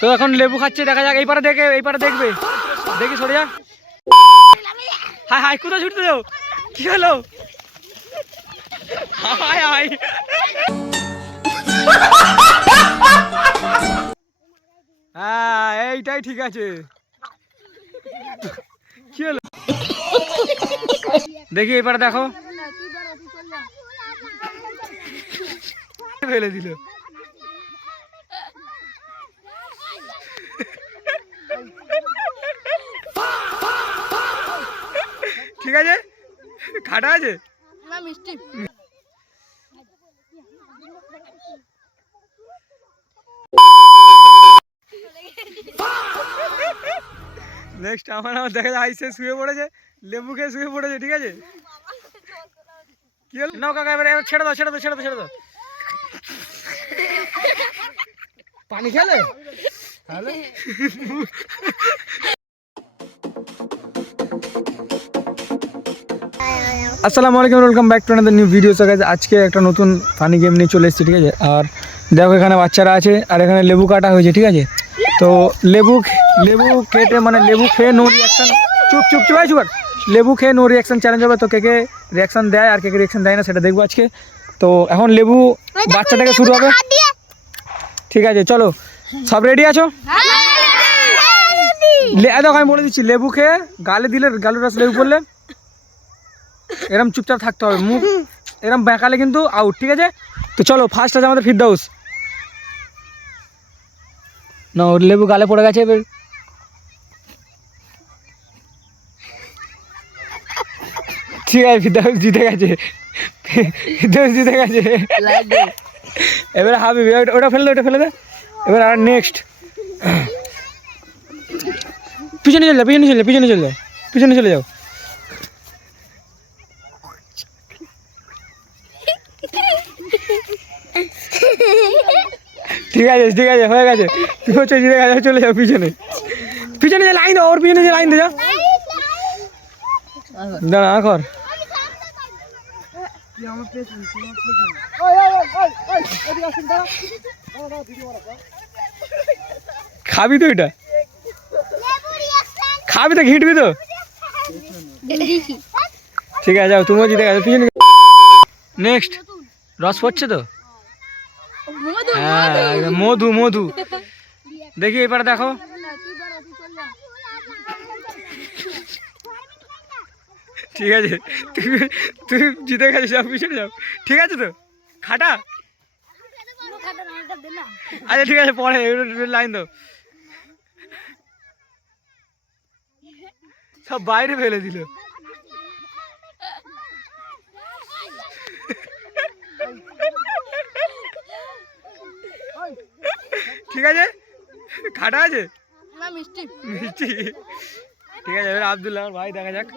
তো এখন লেবু খাচ্ছে দেখা যাক এই পারে দেখে এই পারে দেখবে। দেখি সরে যা হাই হাই কোথায় ছুটতে যাও? কি হলো? হাই হাই। হ্যাঁ এইটাই ঠিক আছে। কি হলো? দেখি এবারে দেখো। ফেলে দিল। ঠিক আছে? খাটা আছে? না মিষ্টি। নেক্সট আমার আমার দেখা যায় আইসে শুয়ে পড়েছে লেবু খেয়ে শুয়ে পড়েছে ঠিক আছে? কি হলো? নাও কাকা এবার ছেড়ে দাও ছেড়ে দাও ছেড়ে দাও ছেড়ে দাও। পানি খেলে? তাহলে? আসসালামু আলাইকুম welcome back to another new video so guys আজকে একটা নতুন ফানি গেম নিয়ে চলে এসেছি ঠিক আছে? আর দেখো এখানে বাচ্চারা আছে আর এখানে লেবু কাটা হয়েছে ঠিক আছে? তো লেবু লেবু কেটে মানে লেবু খেয়ে নো রিয়াকশন চুপ চুপ চুপ আয় চুপ লেবু খেয়ে নো রিয়াকশন চ্যালেঞ্জ হবে তো কে কে রিয়াকশন দেয় আর কে কে রিয়াকশন দেয় না সেটা দেখব আজকে। তো এখন লেবু বাচ্চা থেকে শুরু হবে। ঠিক আছে চলো। সব রেডি আছো? লে দেখো আমি বলে দিচ্ছি লেবু খেয়ে গালে দিলে গালুর রস লেবু পড়লে এরম চুপচাপ থাকতে হবে মুখ এরম বেঁকালে কিন্তু আউট ঠিক আছে? তো চলো ফার্স্ট আছে আমাদের ফিরদাউস না ওর লেবু গালে পড়ে গেছে এবার। ঠিক আছে ফিরদাউস জিতে গেছে। ফিরদাউস জিতে গেছে। এবার হাবি ওটা- ওটা ফেলে দে ওটা ফেলে দে। এবার আর নেক্সট পিছনে চলে যাও পিছনে চলে যাও পিছনে চলে যাও পিছনে চলে যাও। ঠিক আছে ঠিক আছে, হয়ে গেছে। তুই হচ্ছে জিতে গেছে চলে যাও পিছনে। পিছনে যে লাইন দাও ওর পিছনে যে লাইন দে, যা। দাঁড়া আখর খাবি তো এটা? খাবি তো, ঘিটবি তো? ঠিক আছে, যাও, তুমিও জিতে গেছো পিছনে নেক্সট রস পড়ছে তো? হ্যাঁ মধু। মধু দেখি এবার দেখো। ঠিক আছে তুমি তুমি জিতে গেছো সব পিছনে যাও। ঠিক আছে তো? খাটা? আচ্ছা ঠিক আছে পরে লাইন দাও। সব বাইরে ফেলে দিল। ঠিক আছে? খাটা আছে? মিষ্টি। মিষ্টি। ঠিক আছে এবার আবদুল্লাহ আমার ভাই দেখা যাক।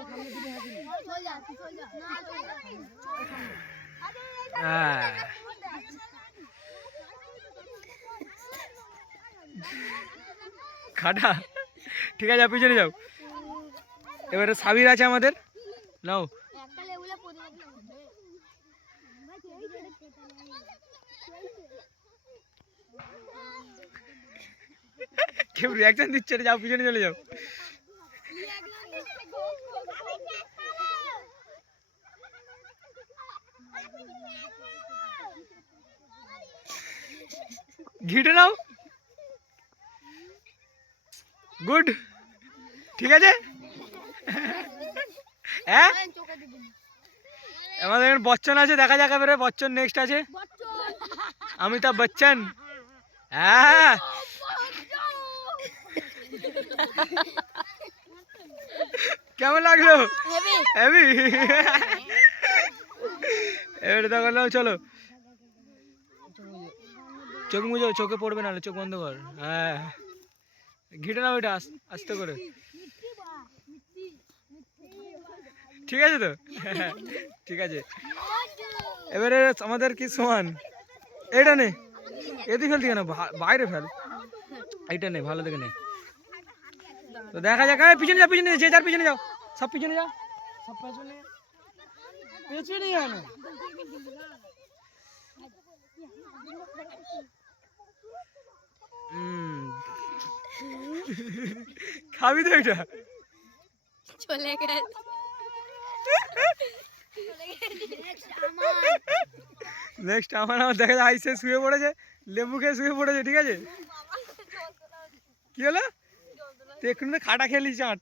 হ্যাঁ। খাটা? ঠিক আছে পিছনে যাও। এবারে সাবির আছে আমাদের। নাও। কেউ রিয়াকশন দিচ্ছে যাও পিছনে চলে যাও। ঘিটে নাও। গুড ঠিক আছে? হ্যাঁ? আমাদের বচ্চন আছে দেখা যাক এবারে বচ্চন নেক্সট আছে। অমিতাভ বচ্চন। হ্যাঁ। কেমন লাগল? হেভি এবারে দেখো নাও চলো। চোখ মুজো চোখে পড়বে না চোখ বন্ধ কর। হ্যাঁ। ঘিটে নাও এটা আস- আস্তে করে। ঠিক আছে তো? ঠিক আছে। এবারে আমাদের কি সমান? এটা নে। এদি ফেলতি কেন ভা- বাইরে ফেল। এইটা নে ভালো দেখে নে তো দেখা যাক এই পিছনে যাও পিছনে যা, যে যার পিছনে যাও। সব পিছনে যাও। সব পেছনে। পেছনে যাও না হুম খাবি তো এটা। চলে গেছে। নেক্সট আমার আমার দেখা যায় আইসে শুয়ে পড়েছে। লেবু খেয়ে শুয়ে পড়েছে, ঠিক আছে? কি হলো? তো খাটা খেলি চাট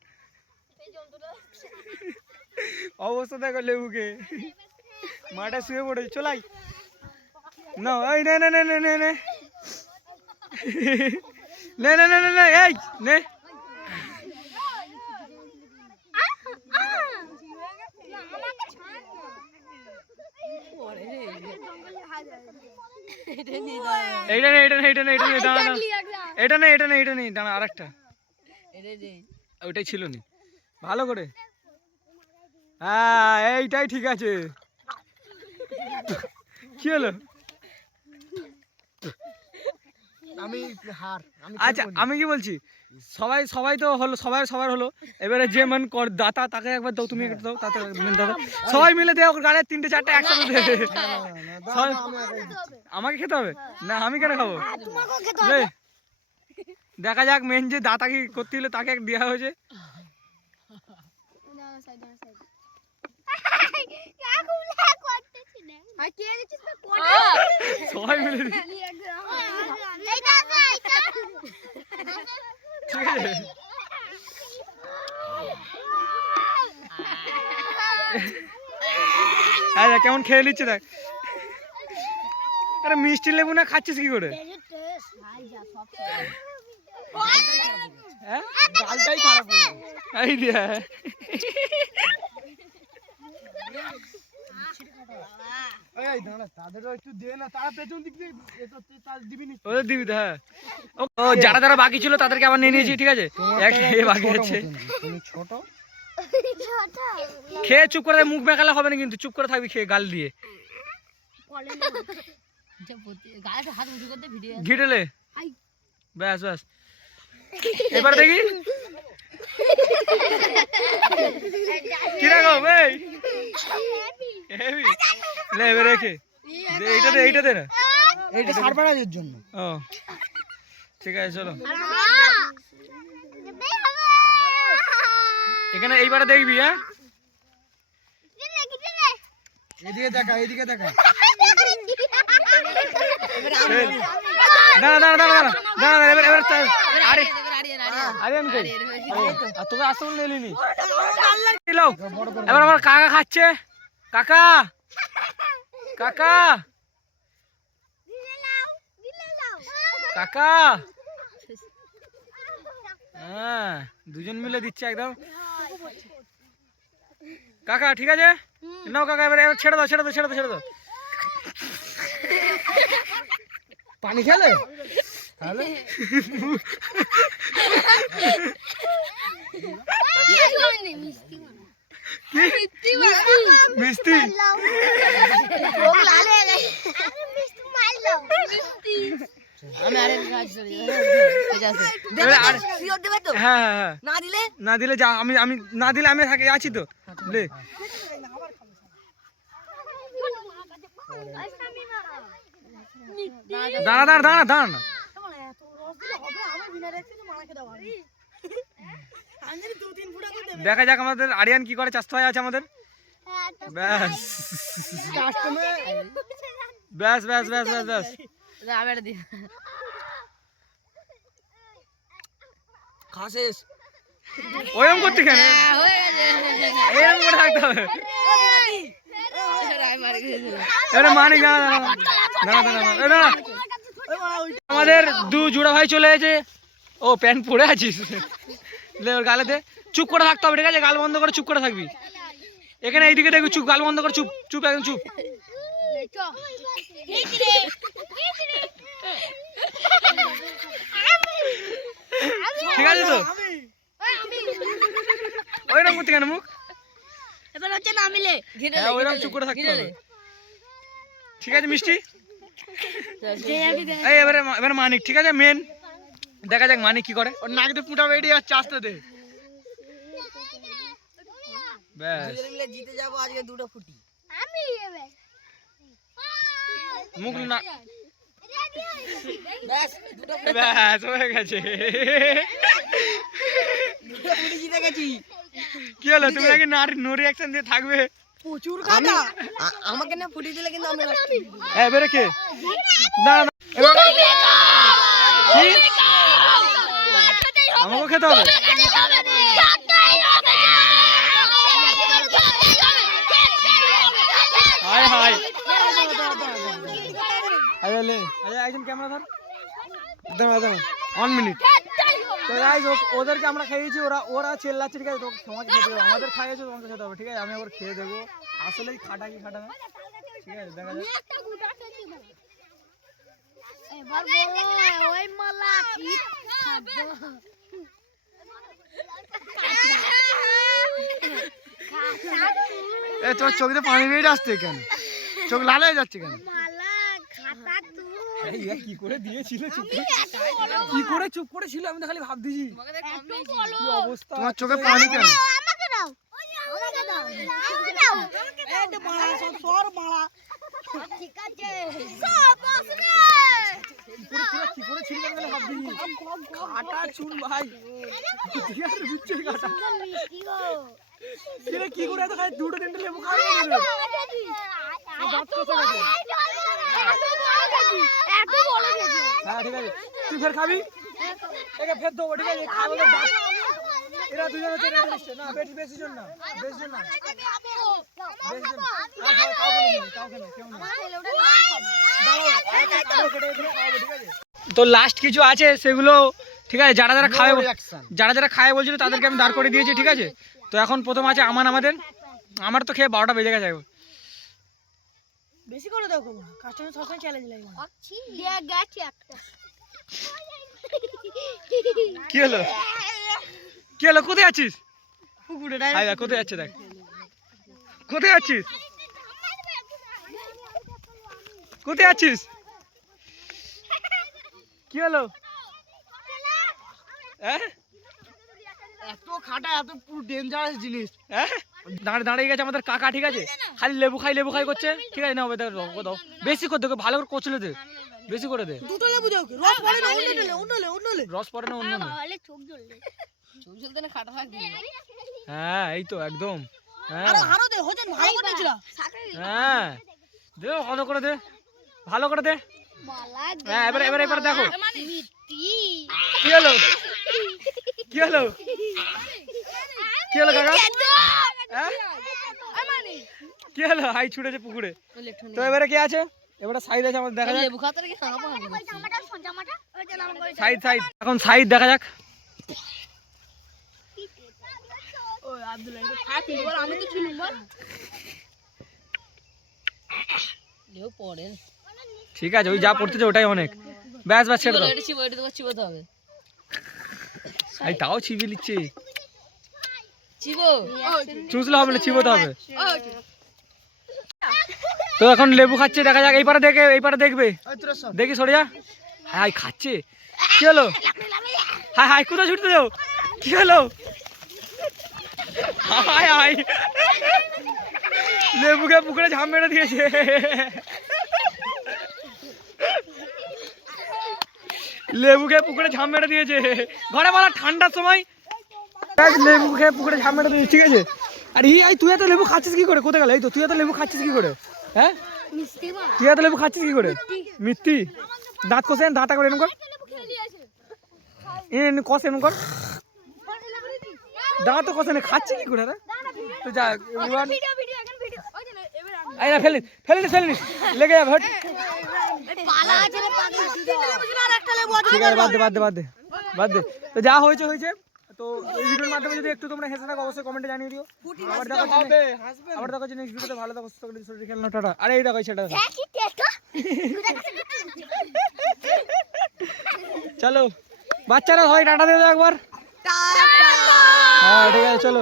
অবস্থা দেখো লেবুকে। মাঠে শুয়ে পড়েছে চলাই না, এই নে নে নে নে। নে নে নে নে নে, এই, নে। এইটা না এটা না নে দাঁড়া এটা নেই এটা নেই এটা নেই দাঁড়া আরেকটা। ওইটাই ছিল নি। ভালো করে। হ্যাঁ এইটাই ঠিক আছে। কি হলো? আমি হার আচ্ছা আমি কি বলছি? সবাই সবাই তো হলো সবাই সবার হলো। এবারে যে মান কর দাতা তাকে একবার দাও তুমি একটা দাও তাতে মেন দাদা সবাই মিলে দেও গাড়ির তিনটে চারটে একসাথে দে আমাকে খেতে হবে। না আমি কেন খাব? লে, দেখা যাক মেন যে দাতা কি করতে হলো তাকে এক দেওয়া হয়েছে। সবাই মিলে ঠিক আছে আচ্ছা কেমন খেয়ে নিচ্ছে দেখ। আরে মিষ্টি লেবু না খাচ্ছিস কি করে? হ্যাঁ? খারাপ এই দিয়া হ্যাঁ। যারা যারা বাকি ছিল তাদেরকে আবার নিয়ে নিয়েছি ঠিক আছে? বাকি আছে। ছোট? খেয়ে চুপ করে মুখ মেকালে হবে না কিন্তু চুপ করে থাকবি খেয়ে গাল দিয়ে। ঘিটেলে? ব্যাস ব্যাস। এবার দেখি। এবার রেখে এইটা দে এইটা দে না এইটা জন্য ও ঠিক আছে চলো এখানে এইবারে দেখবি হ্যাঁ এদিকে দেখা এদিকে দেখা এবার এবার আরে তোকে আসতে এবার আমার কাকা খাচ্ছে কাকা কাকা কাকা হ্যাঁ দুজন মিলে দিচ্ছে একদম কাকা ঠিক আছে নাও কাকা এবার এবার ছেড়ে দাও ছেড়ে দাও ছেড়ে দাও ছেড়ে দাও পানি খেলে তাহলে মিষ্টি হ্যাঁ, হ্যাঁ, হ্যাঁ। না দিলে? যা আমি আমি না দিলে আমি থাকি আছি তো। দাঁড়া দাঁড়া দাঁড়া দাঁড়া। না দেখা যাক আমাদের আরিয়ান কি করে চাষ হয় আছে আমাদের ব্যাস ব্যাস ব্যাস ব্যাস ব্যাস ব্যাস করতে কেন আমাদের দু জুড়া ভাই চলে গেছে ও প্যান্ট পরে আছিস লে ওর গালে দে। চুপ করে থাকতে হবে ঠিক আছে? গাল বন্ধ করে চুপ করে থাকবি। এখানে এইদিকে দেখবি চুপ গাল বন্ধ করে চুপ চুপ একদম চুপ। ঠিক আছে তো? ওইরকম করতে কেন মুখ? এবার হচ্ছে না মিলে হ্যাঁ ওইরকম চুপ করে থাকতে হবে। ঠিক আছে মিষ্টি? এবারে এবারে মানিক ঠিক আছে? মেন। দেখা যাক মানে কি করে। ওর নাক দিয়ে পুঁটা বেরিয়ে যাচ্ছে আস্তে দে। ব্যাস। মিলে জিতে যাব আজকে দুটো ফুটি। মুখ না ব্যাস দুটো ব্যাস হয়ে গেছে। পুরি জিতে গেছি। কি হলো? তুমি নাকি নো রিয়াকশন দিয়ে থাকবে? প্রচুর আমি আমাকে না ফুটি দিলে কিন্তু আমি last এ। এবারে কে? না না এবারে কি? আমাকেও খেতে হবে। হাই হাই। আরে লে আরে একজন ক্যামেরা ধর। দাঁড়া দাঁড়া। ওয়ান মিনিট তো গাইস ওদেরকে আমরা খাইয়েছি ওরা ওরা চেল্লাচ্ছে ঠিক আছে? তো তোমাকে খেতে হবে। আমাদের খাইয়েছে তোমাকে খেতে হবে ঠিক আছে? আমি আবার খেয়ে দেবো। আসলে খাটা কি খাটা? না ঠিক আছে দেখা যাক। এবার বলো ওই মালা কি খাব? এ তোর চোখ দিয়ে পানি বেরিয়ে আসছে কেন? চোখ লাল হয়ে যাচ্ছে কেন? মালা কি করে দিয়েছিল চুপ কি করে চুপ করে ছিল আমি তো খালি ভাবতেছি। অবস্থা তোমার চোখে পানি কেন? বসনে কি করে এত খাই দুটো তিনটে লেবু খাওয়া তুই ফের খাবি একে ফের দেবো, ঠিক আছে। এরা দুজন হচ্ছে না বেশি জন না। বেশি জন না। তো লাস্ট কিছু আছে সেগুলো ঠিক আছে যারা যারা খাবে যারা যারা খায় বলছিল তাদেরকে আমি দাঁড় করে দিয়েছি ঠিক আছে? তো এখন প্রথম আছে আমান আমাদের। আমার তো খেয়ে বারোটা বেজে গেছে এখন। বেশি করে দেখো কাস্টমার সবসময় চ্যালেঞ্জ লাগে। দিয়ে গেছে একটা। কি হলো? কি হলো? কোথায় আছিস? কোথায় যাচ্ছে দেখ। কোথায় আছিস? কোথায় আছিস? কি হলো? হ্যাঁ? এত খাটা এত পুরো ডেঞ্জারাস জিনিস। হ্যাঁ? দাঁড়িয়ে দাঁড়িয়ে গেছে আমাদের কাকা ঠিক আছে? খালি লেবু খাই লেবু খাই করছে। ঠিক আছে না হবে দাও দাও, বেশি করে দে ভালো করে কচলে দে। বেশি করে দে। দুটো লেবু দাও রস পড়ে না অন্য লে অন্য লে অন্য লে রস পরে না অন্য তাহলে চোখ জ্বলবে চুল চলতে না খাটা থাকবি। হ্যাঁ এই তো একদম। আরও আরও দে হোজেন ভালো করে দিছিল হ্যাঁ। দে ভালো করে দে ভালো করে দে। হ্যাঁ এবার এবার এবার দেখো। কি হলো? কি হলো? কি হলো কাকা? হ্যাঁ? কি হলো? হাই ছুটেছে পুকুরে। তো এবারে কে আছে? এবারে সাইড আছে আমাদের দেখা যাক। লেবু খাতে এখন খাওয়া দেখা জামাটা দেখা আমি তো ছিলুম বল। পড়ে ঠিক আছে ওই যা পড়তেছে ওটাই অনেক। ব্যাস ব্যাস ছেড়ে দাও। চিবো এটা তো চিবোতে হবে। এই তাও ছিবি নিচ্ছে চিবো? চুষলে হবে না চিবোতে হবে। তো এখন লেবু খাচ্ছে দেখা যাক এইপারে দেখে এইপারে দেখবে। ওই তোরা সব দেখি সরে যা হাই খাচ্ছে। কি হলো? হাই হাই কোথায় ছুটতে যাও? কি হলো? হাই হাই। লেবুকে পুকুরে ঝাম মেরে দিয়েছে। লেবুকে পুকুরে ঝাম মেরে দিয়েছে। ঘরে বলা ঠান্ডার সময়। লেবু খেয়ে পুকুরে ঝাম মেরে দিয়েছে ঠিক আছে? আর এই এই তুই এত লেবু খাচ্ছিস কি করে? কোথায় গেল? এই তো তুই এত লেবু খাচ্ছিস কি করে? হ্যাঁ? তুই এত লেবু খাচ্ছিস কি করে? মিথ্যি দাঁত কষে দাঁতা করে। এরকম কর কষ এরকম কর। দাঁত তো কষে নে খাচ্ছে কি করে তো যা এবার ভিডিও ভিডিও এখন ভিডিও। ওই যে এবার এই না ফেলিস ফেলিস ফেলিস লেগে যাবে হট ঠিক আছে বাদ দে বাদ দে বাদ দে বাদ দে। তো যা হয়েছে হয়েছে। তো এই ভিডিওর মাধ্যমে যদি একটু তোমরা হেসে থাকো অবশ্যই কমেন্টে জানিয়ে দিও। আবার দেখো হবে আবার দেখো নেক্সট ভিডিওতে ভালো থাকো সুস্থ করে শরীর খেলনা টাটা। আরে এই দেখো সেটা টেস্ট চলো বাচ্চারা হয় টাটা দিয়ে দাও একবার। হ্যাঁ ঠিক আছে চলো।